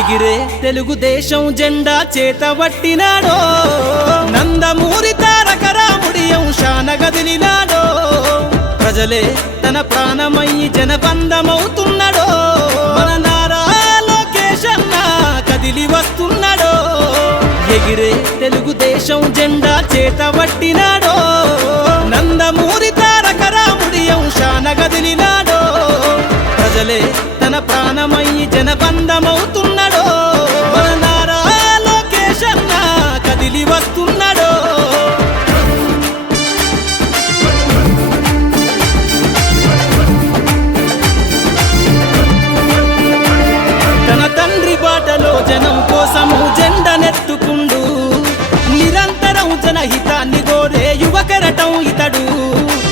ఎగిరే తెలుగుదేశం జెండా చేతబట్టినాడో నందమూరి తారక రాముడి అంశాన గదిలినాడో ప్రజలే తన ప్రాణమయ్యి జనబంధమవుతున్నాడో మన నారా లోకేష్ అన్న కదిలి వస్తున్నాడో ఎగిరే తెలుగుదేశం జెండా చేతబట్టినాడో నందమూరి తారక రాముడి అంశాన గదిలినాడో ప్రజలే తన ప్రాణమయ్యి జనబంధమవుతున్నాడో మన నారా లోకేష్ అన్న కదిలి వస్తున్నాడో తన తండ్రి బాటలో జనం కోసము జెండనెత్తుకుండు నిరంతరం జనహితాన్ని కోరే యువకెరటం ఇతడు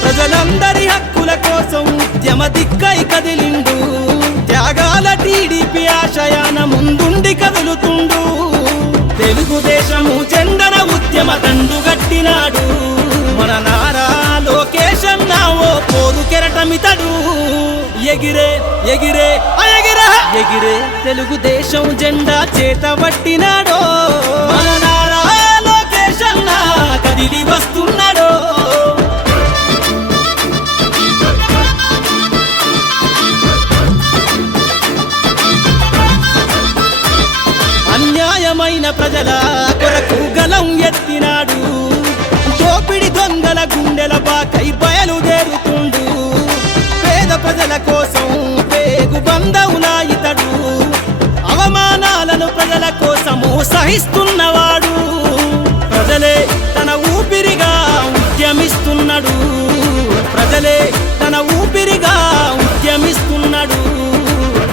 ప్రజలందరి హక్కుల కోసం ఉద్యమ దిక్కై కదిలిండు త్యాగాల టీడీపీ ఆశయాన ముందుండి కదులుతుండు తెలుగుదేశము జెండన ఉద్యమ దండుగట్టినాడు మన నారా లోకేష్ అన్న ఓ పోరు కెరటమితడు ఎగిరే ఎగిరే ఎగిరే ఎగిరే తెలుగుదేశం జెండా చేతబట్టినాడో మన నారా లోకేష్ అన్న కదిలి వస్తున్నాడో అన్యాయమైన ప్రజల కొరకు గలం ఎత్తినాడు దోపిడి దొంగల గుండెల బాకై బయలుదేరుతుండు పేద ప్రజల కోసం పేగు బంధవులా ఇతడు అవమానాలను ప్రజల కోసము సహిస్తున్నవాడు ప్రజలే తన ఊపిరిగా ఉద్యమిస్తున్నాడు ప్రజలే తన ఊపిరిగా ఉద్యమిస్తున్నాడు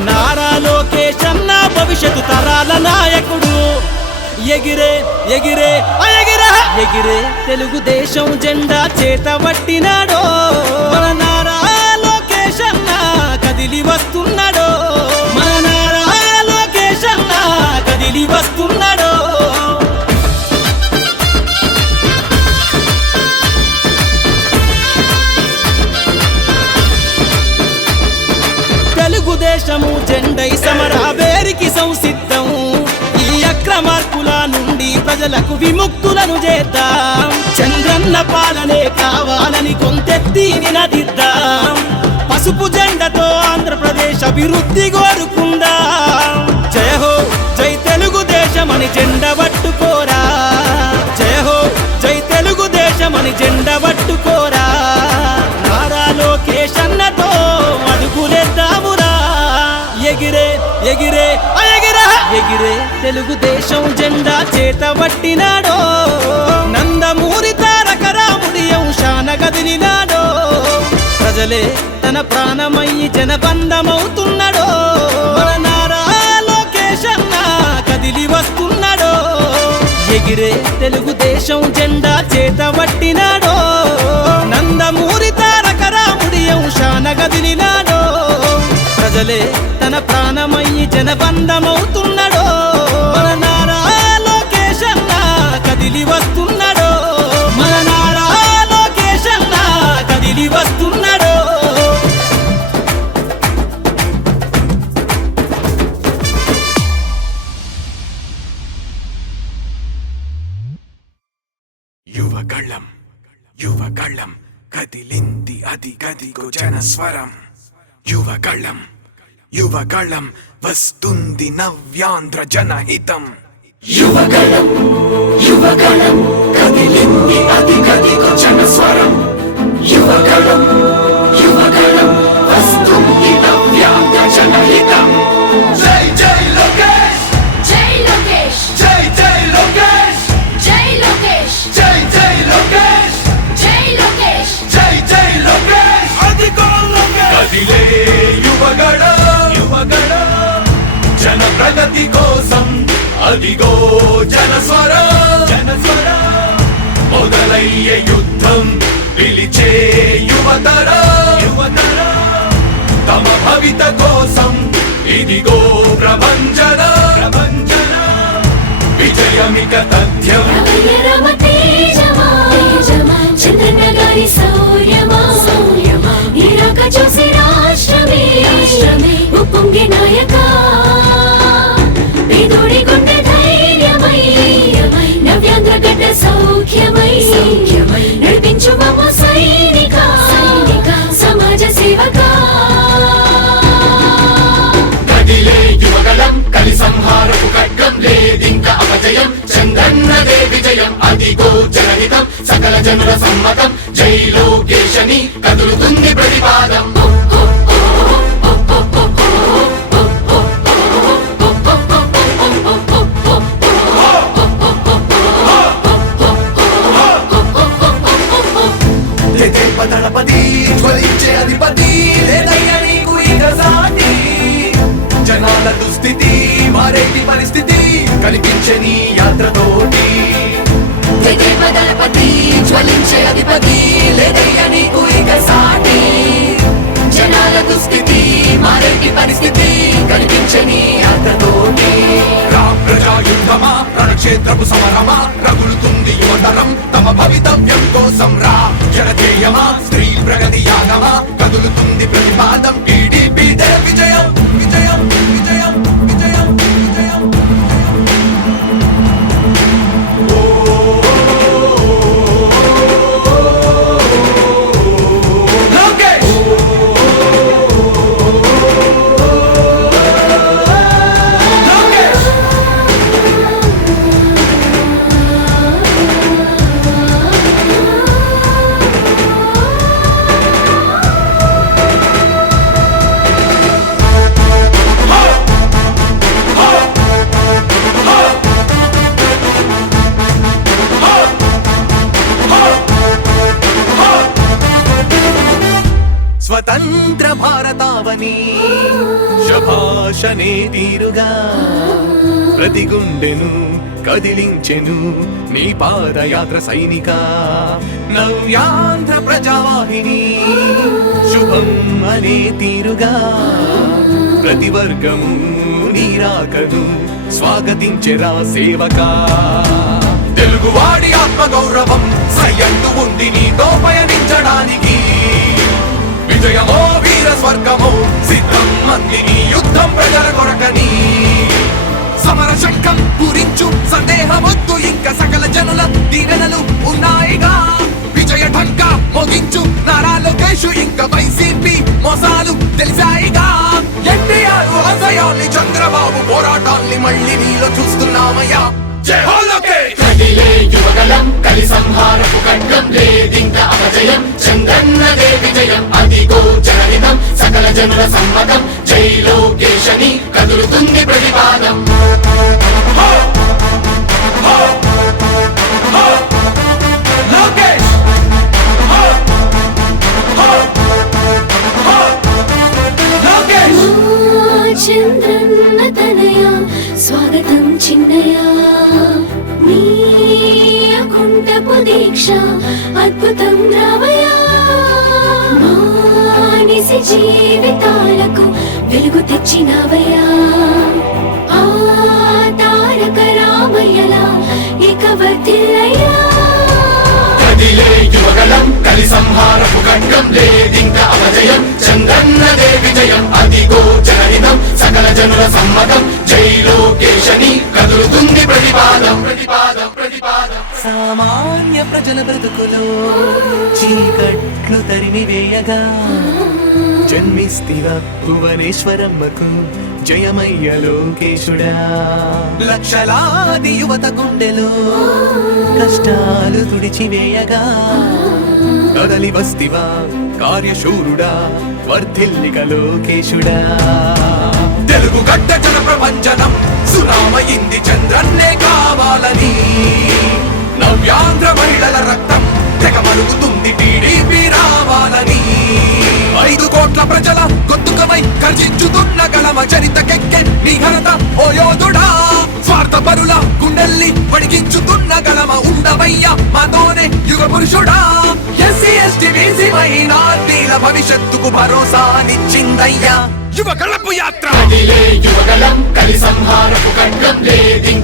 నారా లోకేష్ అన్న భవిష్యత్తు తరాల నాయకుడు ఎగిరే ఎగిరే ఎగిరే ఎగిరే తెలుగుదేశం జెండా చేతబట్టినాడో మన నారా లోకేష్ అన్న కదిలి వస్తున్నాడో మన నారా లోకేష్ అన్న కదిలి వస్తున్నాడో తెలుగుదేశము జెండై సమరావేరికి సంసిద్ధం ఈ అక్రమార్కుల నుండి ప్రజలకు విముక్తులను చేద్దాం చంద్రన్న పాలనే కావాలని కొంతెత్తి నినదిద్దాం పసుపు జెండతో ఆంధ్రప్రదేశ్ అభివృద్ధి కోరుకుందాం జయ హో జై తెలుగుదేశం అని జెండ పట్టుకోరా జయ హో జై తెలుగుదేశం అని జెండ పట్టుకోరా నారా లోకేష్ అన్నతో అడుగులేద్దామురా ఎగిరే ఎగిరే ఎగిరే ఎగిరే తెలుగుదేశం జెండా చేతబట్టినాడో నందమూరి తారక రాముడి అంశాన గదిలినాడో ప్రజలే తన ప్రాణమయ్యి జనబంధమవుతున్నాడో మన నారా లోకేష్ అన్న కదిలి వస్తున్నాడో ఎగిరే తెలుగుదేశం జెండా చేతబట్టినాడో నందమూరి తారక రాముడి అంశాన గదిలినాడో ప్రజలే తన ప్రాణమయ్యి జనబంధమవుతున్నాడో మన నారా లోకేష్ అన్న కదిలి వస్తున్నాడో మన నారా లోకేష్ అన్న కదిలి వస్తున్నాడో యువగళం యువగళం కదిలింది అది గదిగో జనస్వరం యువగళం యువగళం వస్తుంది నవ్యాంధ్ర జనహితం యువగళం యువగళం కదిలింది అది గదిగో జనస్వరం యువగళం యువగళం వస్తుంది నవ్యాంధ్ర జనహితం జై జై లోకేష్ జై లోకేష్ జై జై లోకేష్ జై లోకేష్ జై జై లోకేష్ జై లోకేష్ జై జై లోకేష్ అధికో లోకేష్ కదిలే యువగళం యువగళం జన ప్రగతి కోసం అదిగో జనస్వరం జనస్వరం మొదలయ్యే యుద్ధం పిలిచే యువతరం యువతరం తమ భవిత కోసం ఇదిగో ప్రభంజన ప్రభంజన విజయమిక తథ్యం రమ తేజమా చంద్రన్న గారి శౌర్యమా నిరాక చూసి రాష్ట్రమే ఉప్పొంగే నాయక విజయం అదిగో జనహితం సకల జనుల సమ్మతం జై లోకేశని కదులుతుంది ప్రతిపాదం దళపతి జ్వలించే అధిపతి లేదయ్యా నీకు ఇక సాటి జనాల దుస్థితి మారేటి పరిస్థితి కనిపించే నీ యాత్రతోటి దళపతి జ్వలించే అధిపతి లేదయ్యా నీకు ఇక సాటి జనాల దుస్థితి మారేటి పరిస్థితి కనిపించే నీ యాత్రతోటి రామ్ ప్రజాయుద్ధమా రణక్షేత్రపు సమరమా రగులుతుంది యువతరం తమ భవితవ్యం కోసం రా జనజేయమా స్త్రీ ప్రగతి యాగమా కదులుతుంది ప్రతిపాదం టీడీపీ విజయం విజయం విజయం విజయం విజయం లోకేష్ స్వతంత్ర భారతావని శభాషనే తీరుగా ప్రతి గుండెను కదిలించెను నీ పాదయాత్ర సైనిక నవ్యాంధ్ర ప్రజావాహిని శుభం అనే తీరుగా ప్రతి వర్గము నీరాకను స్వాగతించెరా సేవకా తెలుగువాడి ఆత్మగౌరవం సయ్యంటూ ఉంది నీతో పయనించడానికి విజయమో వీర స్వర్గమో సిద్ధం మందిని యుద్ధం ప్రజల కొరకని సమర శంఖం పూరించు సందేహమొద్దు ఇంకా సకల జనుల దీవెనలు ఉన్నాయిగా విజయ ఢంక మోగించు నారా లోకేష్ ఇంకా వైసీపీ మోసాలు తెలిసాయిగా ఎన్టీఆర్ ఆశయాల్ని చంద్రబాబు పోరాటాల్ని మళ్ళీ నీలో చూస్తున్నామయ్యా జై హో లోకేష్ కదిలే యువగలం కలి సంహారపు ఖడ్గం లేదింక అపజయం చంద్రన్నదే విజయం అదిగో జనహితం సకల జనుల సమ్మతం జై లోకేశని కదులుతుంది ప్రతిపాదం లోకేష్ లోకేష్ చంద్రన్న తనయ స్వాగతం చిన్నయ నీ అకుంఠపు దీక్ష అద్భుతం రావయ మానిసి జీవితాలకు వెలుగు తెచ్చినవయ్యా ఆ తారక రామయ్యలా ఇక వర్ధిల్లయ్యా కదిలే యువగలం కలి సంహారపు ఖడ్గం లేదింక అపజయం చంద్రన్నదే విజయం అదిగో జనహితం సకల జనుల సమ్మతం జై లోకేశని కదులుతుంది ప్రతిపాదం ప్రతిపాదం ప్రతిపాదం సామాన్య ప్రజల బ్రతుకులో చీకట్లు తరిమి వేయగా జన్మిస్తివ భువనేశ్వరమ్మకు జయమయ్య లోకేశుడా లక్షలాది యువత గుండెలో కష్టాలు తుడిచివేయగా కదలి వస్తివా కార్యశూరుడా వర్ధిల్లిక లోకేశుడా తెలుగు గడ్డ జన ప్రపంచనం సునామయింది చంద్రన్నే కావాలని నవ్యాంధ్ర మహిళల రక్తం తెగ మరుగుతుంది టీడీపీ రావాలని 5 కోట్ల ప్రజల గొంతుకమై గర్జించుతున్న గళమ చరితకెక్కె నీ ఘనత ఓ యోధుడా స్వార్థ పరుల గుండెల్ని వణికించుతున్న గళమ ఉండవయ్యా మాతోనే యుగ పురుషుడా ఎస్సీ ఎస్టీ బీసీ మైనార్టీల భవిష్యత్తుకు భరోసానిచ్చిందయ్యా యువ గళపు యాత్ర కదిలే యువగలం కలి సంహారపు ఖడ్గం లేదింక